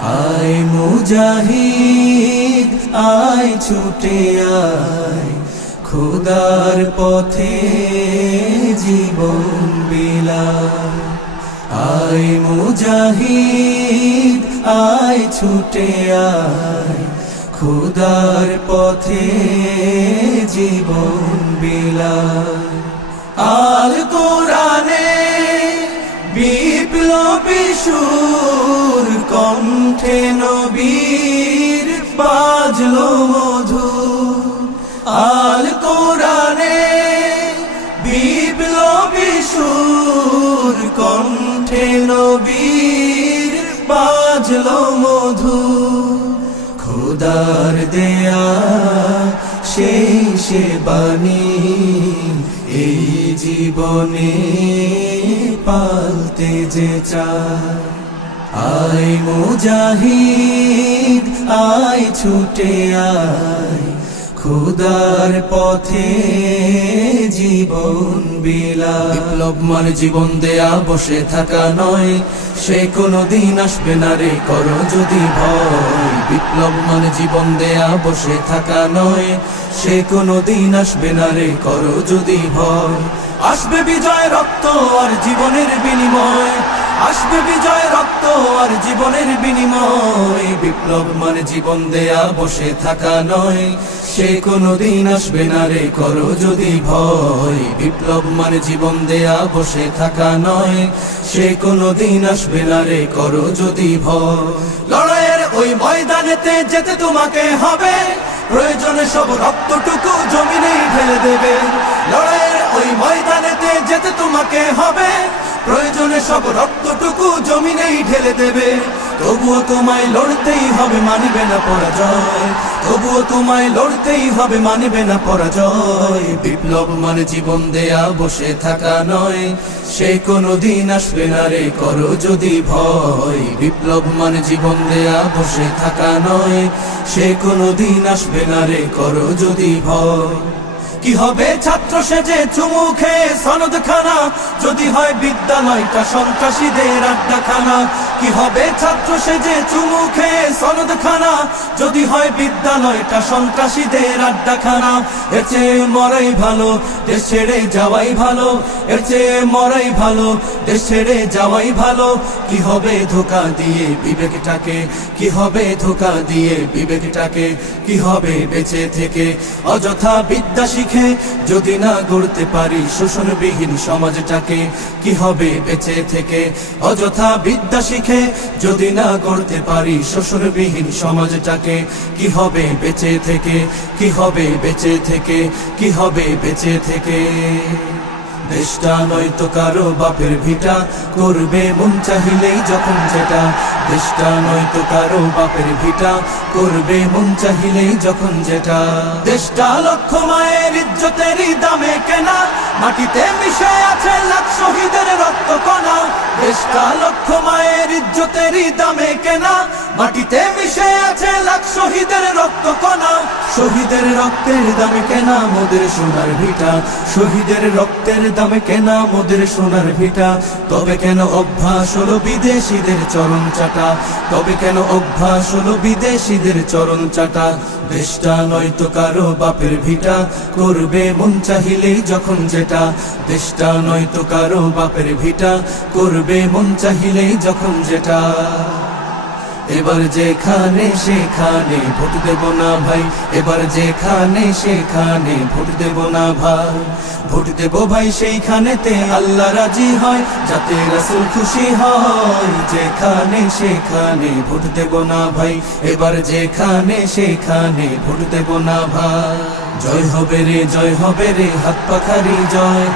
আয় মুজাহিদ আয় ছুটে আয়, খোদার পথে জীবন বিলায়। আয় মুজাহিদ আয় ছুটে আয়, খোদার পথে জীবন বিলায়। আল কোরআনে বিপ্লবী সুর, কণ্ঠে নবীর বাজলো মধুর। আল কোরআনে বিপ্লবী সুর, কণ্ঠে নবীর বাজলো মধুর। খোদার দেয়া সেই সে বাণী, এই জীবনে পালতে যে চায়। আয় মুজাহিদ আয় ছুটে আয়, খোদার পথে জীবন বিলায়। বিপ্লব মানে জীবন দেয়া বসে থাকা নয়, সে কোনদিন আসবে না রে করো যদি ভয়। বিপ্লব মানে জীবন দেয়া বসে থাকা নয়, সে কোনদিন আসবে না রে করো যদি ভয়। আসবে বিজয় রক্ত আর জীবনের বিনিময়, আসবে বিজয় রক্ত আর জীবনের বিনিময়। বিপ্লব মানে জীবন দেয়া বসে থাকা নয়, সে কোনদিন আসবে না রে করো যদি ভয়। বিপ্লব মানে জীবন দেয়া বসে থাকা নয়, সে কোনদিন আসবে না রে করো যদি ভয়। লড়াইয়ের ওই ময়দানেতে যেতে তোমাকে হবে, প্রয়োজনে সব রক্তটুকু জমিনেই ঢেলে দেবে। লড়াইয়ের ওই ময়দানেতে যেতে তোমাকে হবে, প্রয়োজনে সব রক্তটুকু জমিনেই ঢেলে দেবে। তবুও তোমায় লড়তেই হবে, মানিবে না পরাজয়। তবুও তোমায় লড়তেই হবে, মানিবে না পরাজয়। বিপ্লব মানে জীবন দেয়া বসে থাকা নয়, সে কোনদিন আসবে না রে করো যদি ভয়। বিপ্লব মানে জীবন দেয়া বসে থাকা নয়, সে কোনদিন আসবে না রে করো যদি ভয়। কি হবে ছাত্র সেজে চুমু খেয়ে সনদ খানা, যদি হয় বিদ্যালয়টা সন্ত্রাসীদের আড্ডাখানা। কি হবে ছাত্র সেজে চুমু খেয়ে সনদ খানা, যদি হয় বিদ্যালয়টা সন্ত্রাসীদের আড্ডাখানা। এর চেয়ে মরাই ভালো, দেশ ছেড়ে যাওয়াই ভালো। এর চেয়ে মরাই ভালো, দেশ ছেড়ে যাওয়াই ভালো। কি হবে ধোঁকা দিয়ে বিবেকটাকে, কি হবে ধোঁকা দিয়ে বিবেকটাকে। কি হবে বেঁচে থেকে অযথা বিদ্যা শিখে, যদি না গড়তে পারি শোষণবিহীন সমাজটাকে। কি হবে বেঁচে থেকে অযথা বিদ্যা শিখে, যদি না গড়তে পারি শোষণবিহীন সমাজটাকে। কি হবে বেঁচে থেকে, কি হবে বেঁচে থেকে, কি হবে বেঁচে থেকে। দেশটা নয়তো কারো বাপের ভিটা, করবে মন চাহিলেই যখন যেটা। দেশটা নয়তো কারো বাপের ভিটা, করবে মন চাহিলেই যখন যেটা। দেশটা লক্ষ মায়ের ইজ্জতেরই দামে কেনা, মাটিতে মিশে আছে লাখ শহীদের রক্ত কণা। দেশটা লক্ষ মায়ের ইজ্জতেরই দামে কেনা, মাটিতে মিশে আছে লাখ শহীদের রক্ত কণা। শহীদের রক্তের দামে কেনা মোদের সোনার ভিটা, শহীদের রক্তের দামে কেনা মোদের সোনার ভিটা। তবে কেন অভ্যাস হলো বিদেশিদের চরণ চাটা, তবে কেন অভ্যাস হলো বিদেশিদের চরণ চাটা। দেশটা নয়তো কারো বাপের ভিটা, করবে মন চাহিলেই যখন যেটা। দেশটা নয়তো কারো বাপের ভিটা, করবে মন চাহিলেই যখন যেটা। এবার যেখানে সেখানে ভোট দেব না ভাই, এবার যেখানে সেখানে ভোট দেব না ভাই। ভোট দেব ভাই সেইখানেতে আল্লাহ রাজি হয়, যাতে রাসূল খুশি হয়। যেখানে সেখানে ভোট দেব না ভাই, এবার যেখানে সেখানে ভোট দেব না ভাই। জয় হবে রে, জয় হবে রে, হাত পাখারি জয়।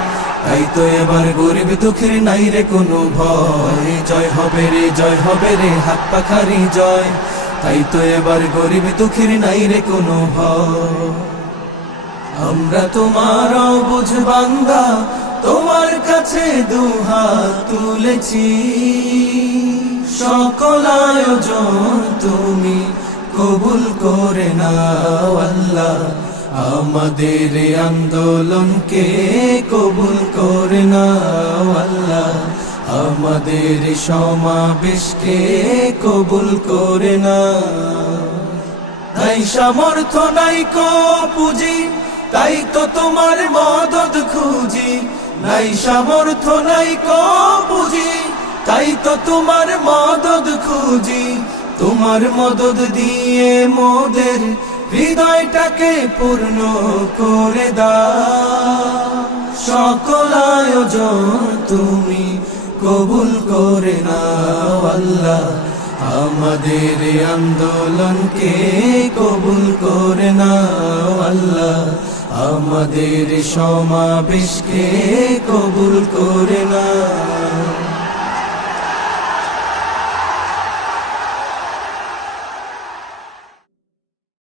তাই তো এবার গরিব দুঃখের নাই রে কোনো ভয়। জয় হবে রে, জয় হবে রে, হাত পাখারি জয়। তাই তো এবার গরিব দুঃখের নাই রে কোনো ভয়। আমরা তোমার অবুঝ বান্দা, তোমার কাছে দুহাত তুলেছি। সকল আয়োজন তুমি কবুল করে নাও আল্লাহ, আমাদের আন্দোলনকে কবুল করে নাও আল্লাহ, আমাদের সমাবেশকে কবুল করে না। নাই সামর্থ্য নাই কো পুঁজি, তাই তো তোমার মদদ খুঁজি। নাই সামর্থ্য নাই কো পুঁজি, তাই তো তোমার মদদ খুঁজি। তোমার মদদ দিয়ে মোদের হৃদয়টাকে পূর্ণ করে দাও। সকল আয়োজন তুমি কবুল করে নাও আল্লাহ, আমাদের আন্দোলনকে কবুল করে নাও আল্লাহ, আমাদের সমাবেশকে কবুল করে নাও।